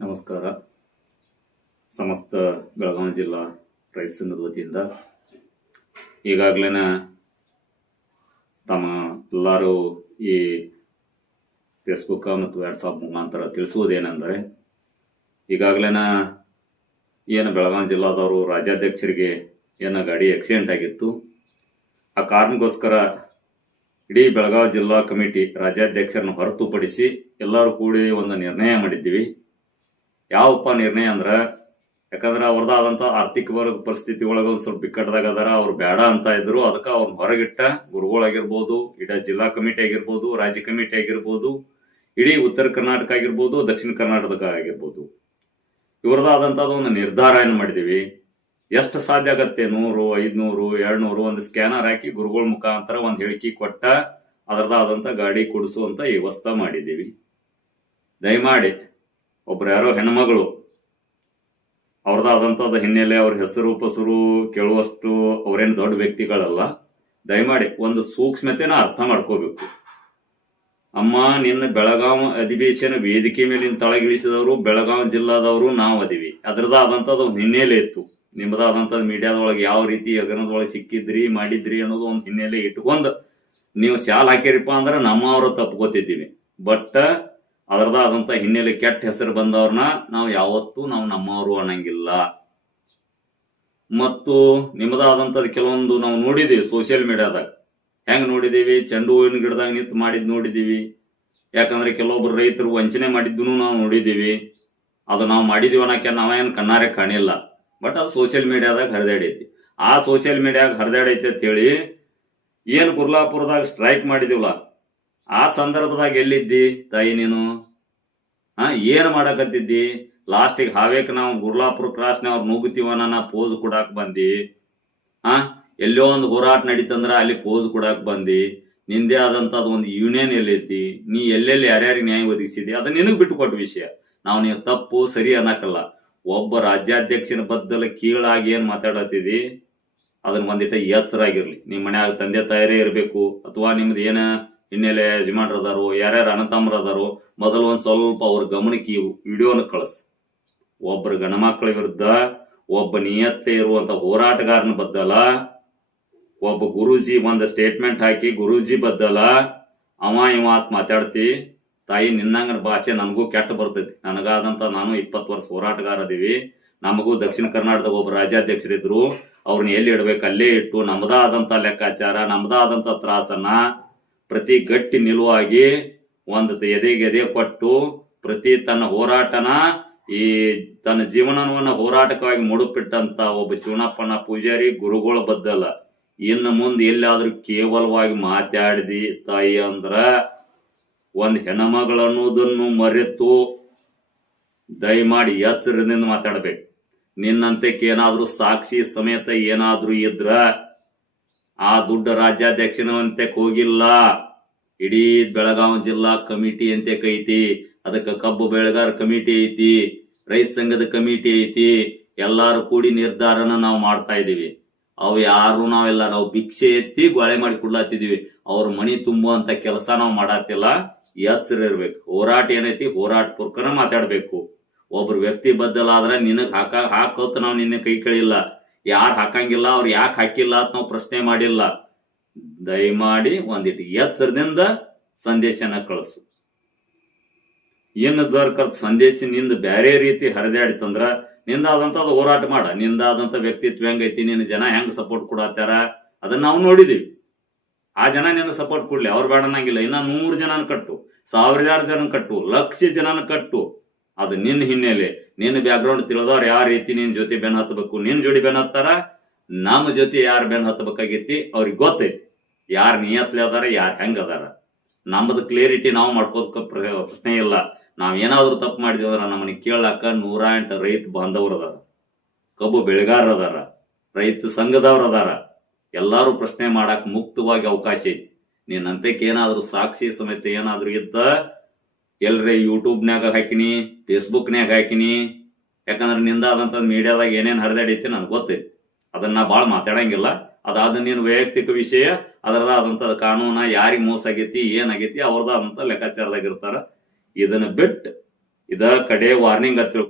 ನಮಸ್ಕಾರ. ಸಮಸ್ತ ಬೆಳಗಾವಿ ಜಿಲ್ಲಾ ರೈತ ಸಂಘದ ವತಿಯಿಂದ ಈಗಾಗಲೇ ತಮ್ಮ ಎಲ್ಲರೂ ಈ ಫೇಸ್ಬುಕ್ ಮತ್ತು ವಾಟ್ಸಪ್ ಮುಖಾಂತರ ತಿಳಿಸುವುದೇನೆಂದರೆ, ಈಗಾಗಲೇ ಏನು ಬೆಳಗಾವಿ ಜಿಲ್ಲಾದವರು ರಾಜ್ಯಾಧ್ಯಕ್ಷರಿಗೆ ಏನು ಗಾಡಿ ಆಕ್ಸಿಡೆಂಟ್ ಆಗಿತ್ತು, ಆ ಕಾರಣಕ್ಕೋಸ್ಕರ ಇಡೀ ಬೆಳಗಾವಿ ಜಿಲ್ಲಾ ಕಮಿಟಿ ರಾಜ್ಯಾಧ್ಯಕ್ಷರನ್ನು ಹೊರತುಪಡಿಸಿ ಎಲ್ಲರೂ ಕೂಡಿ ಒಂದು ನಿರ್ಣಯ ಮಾಡಿದ್ದೀವಿ. ಯಾವಪ್ಪ ನಿರ್ಣಯ ಅಂದ್ರೆ, ಯಾಕಂದ್ರೆ ಅವ್ರದ್ದಾದಂಥ ಆರ್ಥಿಕ ಪರಿಸ್ಥಿತಿ ಒಳಗೆ ಒಂದು ಸ್ವಲ್ಪ ಬಿಕ್ಕಟ್ಟದಾಗ ಅದಾರ, ಅವ್ರು ಬೇಡ ಅಂತ ಇದ್ರು. ಅದಕ್ಕೆ ಅವ್ರನ್ನ ಹೊರಗಿಟ್ಟ ಗುರುಗಳಾಗಿರ್ಬೋದು, ಇಡೀ ಜಿಲ್ಲಾ ಕಮಿಟಿ ಆಗಿರ್ಬೋದು, ರಾಜ್ಯ ಕಮಿಟಿ ಆಗಿರ್ಬೋದು, ಇಡೀ ಉತ್ತರ ಕರ್ನಾಟಕ ಆಗಿರ್ಬೋದು, ದಕ್ಷಿಣ ಕರ್ನಾಟಕ ಆಗಿರ್ಬೋದು, ಇವ್ರದ್ದಾದಂಥದ್ದು ಒಂದು ನಿರ್ಧಾರ ಏನು ಮಾಡಿದೀವಿ. ಎಷ್ಟು ಸಾಧ್ಯ ಆಗತ್ತೆ 100, 500, 200 ಒಂದು ಸ್ಕ್ಯಾನರ್ ಹಾಕಿ ಗುರುಗಳ ಮುಖಾಂತರ ಒಂದು ಹೇಳಿಕೆ ಕೊಟ್ಟ ಅದರದಾದಂಥ ಗಾಡಿ ಕೊಡಿಸುವಂತ ವ್ಯವಸ್ಥೆ ಮಾಡಿದ್ದೀವಿ. ದಯಮಾಡಿ ಒಬ್ರು ಯಾರೋ ಹೆಣ್ಮಗಳು ಅವ್ರದ್ದಾದಂಥದ್ದು ಹಿನ್ನೆಲೆ, ಅವ್ರ ಹೆಸರು ಪಸರು ಕೇಳುವಷ್ಟು ಅವರೇನು ದೊಡ್ಡ ವ್ಯಕ್ತಿಗಳಲ್ಲ. ದಯಮಾಡಿ ಒಂದು ಸೂಕ್ಷ್ಮತೆನ ಅರ್ಥ ಮಾಡ್ಕೋಬೇಕು. ಅಮ್ಮ, ನಿನ್ನ ಬೆಳಗಾವಿ ಅಧಿವೇಶನ ವೇದಿಕೆ ಮೇಲೆ ತಳಗಿಳಿಸಿದವರು ಬೆಳಗಾವಿ ಜಿಲ್ಲಾದವರು ನಾವು ಅದೀವಿ. ಅದರದಾದಂಥದ್ದು ಒಂದು ಹಿನ್ನೆಲೆ ಇತ್ತು. ನಿಮ್ಮದಾದಂಥದ್ದು ಮೀಡಿಯಾದೊಳಗೆ ಯಾವ ರೀತಿ ಹಗರಣದೊಳಗೆ ಸಿಕ್ಕಿದ್ರಿ ಮಾಡಿದ್ರಿ ಅನ್ನೋದು ಒಂದು ಹಿನ್ನೆಲೆ ಇಟ್ಕೊಂಡು ನೀವು ಶಾಲ್ ಹಾಕಿರಿಪ್ಪ ಅಂದ್ರೆ ನಮ್ಮವ್ರ ತಪ್ಕೋತಿದ್ದೀವಿ. ಬಟ್ ಅದರದಾದಂಥ ಹಿನ್ನೆಲೆ ಕೆಟ್ಟ ಹೆಸರು ಬಂದವ್ರನ್ನ ನಾವು ಯಾವತ್ತೂ ನಮ್ಮವರು ಅನ್ನಂಗಿಲ್ಲ. ಮತ್ತು ನಿಮ್ಮದಾದಂಥದ್ದು ಕೆಲವೊಂದು ನಾವು ನೋಡಿದೀವಿ ಸೋಷಿಯಲ್ ಮೀಡಿಯಾದಾಗ. ಹೆಂಗ್ ನೋಡಿದೀವಿ? ಚೆಂಡು ಹೂವಿನ ಗಿಡದಾಗ ನಿಂತು ಮಾಡಿದ್ ನೋಡಿದೀವಿ. ಯಾಕಂದ್ರೆ ಕೆಲವೊಬ್ರು ರೈತರು ವಂಚನೆ ಮಾಡಿದ್ದನ್ನು ನಾವು ನೋಡಿದೀವಿ. ಅದು ನಾವು ಮಾಡಿದೀವಿ ಅನ್ನಕ್ಕೆ ನಾವೇನು ಕಣ್ಣಾರೆ ಕಾಣಿಲ್ಲ. ಬಟ್ ಅದು ಸೋಷಿಯಲ್ ಮೀಡಿಯಾದಾಗ ಹರಿದಾಡೈತಿ. ಆ ಸೋಷಿಯಲ್ ಮೀಡಿಯಾಗ ಹರಿದಾಡೈತಿ ಅಂತ ಹೇಳಿ ಏನು ಗುರ್ಲಾಪುರದಾಗ ಸ್ಟ್ರೈಕ್ ಮಾಡಿದೀವಲ್ಲ, ಆ ಸಂದರ್ಭದಾಗ ಎಲ್ಲಿದ್ದಿ ತಾಯಿ ನೀನು? ಏನ್ ಮಾಡಕತ್ತಿದ್ದಿ? ಲಾಸ್ಟಿಗೆ ಹಾವೇಕ್ ನಾವು ಗುರ್ಲಾಪುರ ಕ್ರಾಸ್ನ ಅವ್ರು ನುಗ್ಗುತ್ತೀವನ್ನ ಪೋಸ್ ಕೊಡಾಕ್ ಬಂದಿ. ಎಲ್ಲೋ ಒಂದು ಹೋರಾಟ ನಡೀತಂದ್ರ ಅಲ್ಲಿ ಪೋಸ್ ಕೊಡಾಕ್ ಬಂದಿ. ನಿಂದೇ ಆದಂತದ್ ಒಂದು ಯೂನಿಯನ್ ಎಲ್ಲೈತಿ, ನೀ ಎಲ್ಲೆಲ್ಲಿ ಯಾರ್ಯಾರಿಗೆ ನ್ಯಾಯ ಒದಗಿಸಿದಿ ಅದು ನಿನಗ್ ಬಿಟ್ಟುಕೊಟ್ಟ ವಿಷಯ. ನೀವು ತಪ್ಪು ಸರಿ ಅನ್ನಕಲ್ಲ. ಒಬ್ಬ ರಾಜ್ಯಾಧ್ಯಕ್ಷನ ಬದ್ದಲ ಕೀಳಾಗಿ ಏನ್ ಮಾತಾಡತ್ತಿದಿ ಅದನ್ನ ಒಂದಿಟ ಎಚ್ಚರಾಗಿರ್ಲಿ. ನಿಮ್ ಮನ್ಯಾಗ ತಂದೆ ತಾಯರೇ ಇರ್ಬೇಕು, ಅಥವಾ ನಿಮ್ದು ಏನ ಹಿನ್ನೆಲೆ ಯಜಮಾನ್ರದಾರು, ಯಾರ್ಯಾರು ಅಣ್ಣತಮ್ಮರದಾರು, ಮೊದಲು ಒಂದ್ ಸ್ವಲ್ಪ ಅವ್ರ ಗಮನಕ್ಕೆ ಈ ವಿಡಿಯೋನ ಕಳಿಸ್. ಒಬ್ಬರ ಗಣಮಕ್ಕಳ ವಿರುದ್ಧ ಒಬ್ಬ ನಿಯತ್ತೆ ಇರುವಂತ ಹೋರಾಟಗಾರನ ಬದ್ದಲ ಒಬ್ಬ ಗುರೂಜಿ ಒಂದು ಸ್ಟೇಟ್ಮೆಂಟ್ ಹಾಕಿ ಗುರೂಜಿ ಬದ್ದಲ ಇವಾತ್ ಮಾತಾಡ್ತಿ. ತಾಯಿ, ನಿನ್ನಂಗನ ಭಾಷೆ ನನಗೂ ಕೆಟ್ಟ ಬರ್ತೈತಿ. ನನಗಾದಂತ ನಾನು 20 ವರ್ಷ ಹೋರಾಟಗಾರ ಅದೀವಿ. ನಮಗೂ ದಕ್ಷಿಣ ಕರ್ನಾಟಕದ ಒಬ್ಬ ರಾಜ್ಯಾಧ್ಯಕ್ಷರಿದ್ರು. ಅವ್ರನ್ನ ಎಲ್ಲಿ ಇಡ್ಬೇಕು ಅಲ್ಲೇ ಇಟ್ಟು ನಮ್ದಾದಂತ ಲೆಕ್ಕಾಚಾರ, ನಮ್ದಾದಂತ ತ್ರಾಸನ್ನ ಪ್ರತಿ ಗಟ್ಟಿ ನಿಲುವಾಗಿ ಒಂದು ಎದೆ ಕೊಟ್ಟು ಪ್ರತಿ ತನ್ನ ಹೋರಾಟನ ಈ ತನ್ನ ಜೀವನವನ್ನ ಹೋರಾಟಕ್ಕಾಗಿ ಮುಡುಪಿಟ್ಟಂತ ಒಬ್ಬ ಚೂನಪ್ಪನ ಪೂಜಾರಿ ಗುರುಗಳ ಬದ್ದಲ್ಲ ಇನ್ನು ಮುಂದೆ ಎಲ್ಲಾದ್ರೂ ಕೇವಲವಾಗಿ ಮಾತಾಡಿದಿ ತಾಯಿ ಅಂದ್ರ ಒಂದ್ ಹೆಣ್ಮಗಳನ್ನೋದನ್ನು ಮರೆತು ದಯಮಾಡಿ ಎಚ್ಚರದಿಂದ ಮಾತಾಡ್ಬೇಕು. ನಿನ್ನಂತಕ್ಕೆ ಏನಾದ್ರೂ ಸಾಕ್ಷಿ ಸಮೇತ ಏನಾದ್ರೂ ಇದ್ರ ಆ ದುಡ್ಡ ರಾಜ್ಯಾಧ್ಯಕ್ಷನಂತೆ ಹೋಗಿಲ್ಲ. ಇಡೀ ಬೆಳಗಾವಿ ಜಿಲ್ಲಾ ಕಮಿಟಿ ಅಂತ ಐತಿ. ಅದಕ್ಕೆ ಕಬ್ಬು ಬೆಳೆಗಾರ ಕಮಿಟಿ ಐತಿ, ರೈತ ಸಂಘದ ಕಮಿಟಿ ಐತಿ. ಎಲ್ಲಾರು ಕೂಡಿ ನಿರ್ಧಾರನ ನಾವು ಮಾಡ್ತಾ ಇದೀವಿ. ಅವು ಯಾರು ನಾವೆಲ್ಲ ನಾವು ಭಿಕ್ಷೆ ಎತ್ತಿ ಗೊಳೆ ಮಾಡಿ ಕೊಡ್ಲಾತಿದೀವಿ. ಅವ್ರ ಮಣಿ ತುಂಬುವಂತ ಕೆಲಸ ನಾವು ಮಾಡತ್ತಿಲ್ಲ. ಎಚ್ಚರ ಇರ್ಬೇಕು. ಹೋರಾಟ ಏನೈತಿ ಹೋರಾಟ ಪೂರ್ವಕನ ಮಾತಾಡ್ಬೇಕು. ಒಬ್ರು ವ್ಯಕ್ತಿ ಬದ್ದಲಾದ್ರ ನಿನಗ್ ಹಾಕೋತ ನಾವು ನಿನ್ನ ಕೈ ಕಳಿಲ್ಲ. ಯಾರು ಹಾಕಂಗಿಲ್ಲ, ಅವ್ರು ಯಾಕೆ ಹಾಕಿಲ್ಲ ಅಂತ ನಾವು ಪ್ರಶ್ನೆ ಮಾಡಿಲ್ಲ. ದಯಮಾಡಿ ಒಂದಿಟ್ಟು ಎಚ್ಚರದಿಂದ ಸಂದೇಶನ ಕಳಿಸು. ಇನ್ನು ಜರ್ಕರ್ ಸಂದೇಶ ನಿಂದ ಬ್ಯಾರೆ ರೀತಿ ಹರಿದಾಡಿತಂದ್ರ ನಿಂದಾದಂತದ್ದು ಹೋರಾಟ ಮಾಡ. ನಿಂದಾದಂತ ವ್ಯಕ್ತಿತ್ವ ಹೆಂಗೈತಿ, ನಿನ್ನ ಜನ ಹೆಂಗ್ ಸಪೋರ್ಟ್ ಕೊಡತ್ತಾರ ಅದನ್ನ ನಾವು ನೋಡಿದೀವಿ. ಆ ಜನ ನಿನ್ನ ಸಪೋರ್ಟ್ ಕೊಡ್ಲಿ, ಅವ್ರು ಬೇಡನಂಗಿಲ್ಲ. ಇನ್ನ 100 ಜನನ ಕಟ್ಟು, 1000 ಜನ ಕಟ್ಟು, 1,00,000 ಜನನ ಕಟ್ಟು. ಅದು ನಿನ್ನ ಹಿನ್ನೆಲೆ, ನಿನ್ನ ಬ್ಯಾಕ್ಗ್ರೌಂಡ್ ತಿಳಿದವ್ರು ಯಾವ ರೀತಿ ನಿನ್ ಜೊತೆ ಬೆನ್ ಹತ್ತಬೇಕು, ನಿನ್ ಜೋಡಿ ಬೆನ್ ಹತ್ತಾರ, ನಮ್ಮ ಜೊತೆ ಯಾರು ಬೆನ್ ಹತ್ತಬೇಕಾಗೈತಿ ಅವ್ರಿಗೆ ಗೊತ್ತೈತಿ. ಯಾರು ನಿಯತ್ಲೆ ಅದಾರ, ಯಾರು ಹೆಂಗ್ ಅದಾರ. ನಮ್ಮದು ಕ್ಲಿಯರಿಟಿ ನಾವು ಮಾಡ್ಕೋದಕ್ಕೆ ಪ್ರಶ್ನೆ ಇಲ್ಲ. ನಾವ್ ಏನಾದ್ರು ತಪ್ಪು ಮಾಡಿದ್ವಿ ಅಂದ್ರ ನಮ್ಮನ್ನ ಕೇಳಾಕ 108 ರೈತ ಬಾಂಧವ್ರು ಅದಾರ, ಕಬ್ಬು ಬೆಳೆಗಾರರು ಅದಾರ, ರೈತ ಸಂಘದವ್ರು ಅದಾರ. ಎಲ್ಲಾರು ಪ್ರಶ್ನೆ ಮಾಡಾಕ ಮುಕ್ತವಾಗಿ ಅವಕಾಶ ಐತಿ. ನೀನಂತಕ್ಕೆ ಏನಾದ್ರು ಸಾಕ್ಷಿ ಸಮೇತ ಏನಾದ್ರು ಇದ್ದ ಎಲ್ರಿ ಯೂಟ್ಯೂಬ್ನ್ಯಾಗ ಹಾಕಿನಿ, ಫೇಸ್ಬುಕ್ನ್ಯಾಗ ಹಾಕಿನಿ. ಯಾಕಂದ್ರೆ ನಿಂದಾದಂತ ಮೀಡಿಯಾದಾಗ ಏನೇನ್ ಹರಿದಾಡೈತಿ ನನಗೆ ಗೊತ್ತೈತಿ. ಅದನ್ನ ಬಾಳ ಮಾತಾಡಂಗಿಲ್ಲ. ಅದಾದ ನೀನು ವೈಯಕ್ತಿಕ ವಿಷಯ, ಅದರದಾದಂತ ಕಾನೂನ ಯಾರಿಗ್ ಮೋಸ ಆಗೈತಿ ಏನಾಗೈತಿ ಅವ್ರದಾದಂತ ಲೆಕ್ಕಾಚಾರದಾಗ ಇರ್ತಾರ. ಇದನ್ನ ಬಿಟ್ಟು ಇದ ಕಡೆ ವಾರ್ನಿಂಗ್ ಅಂತ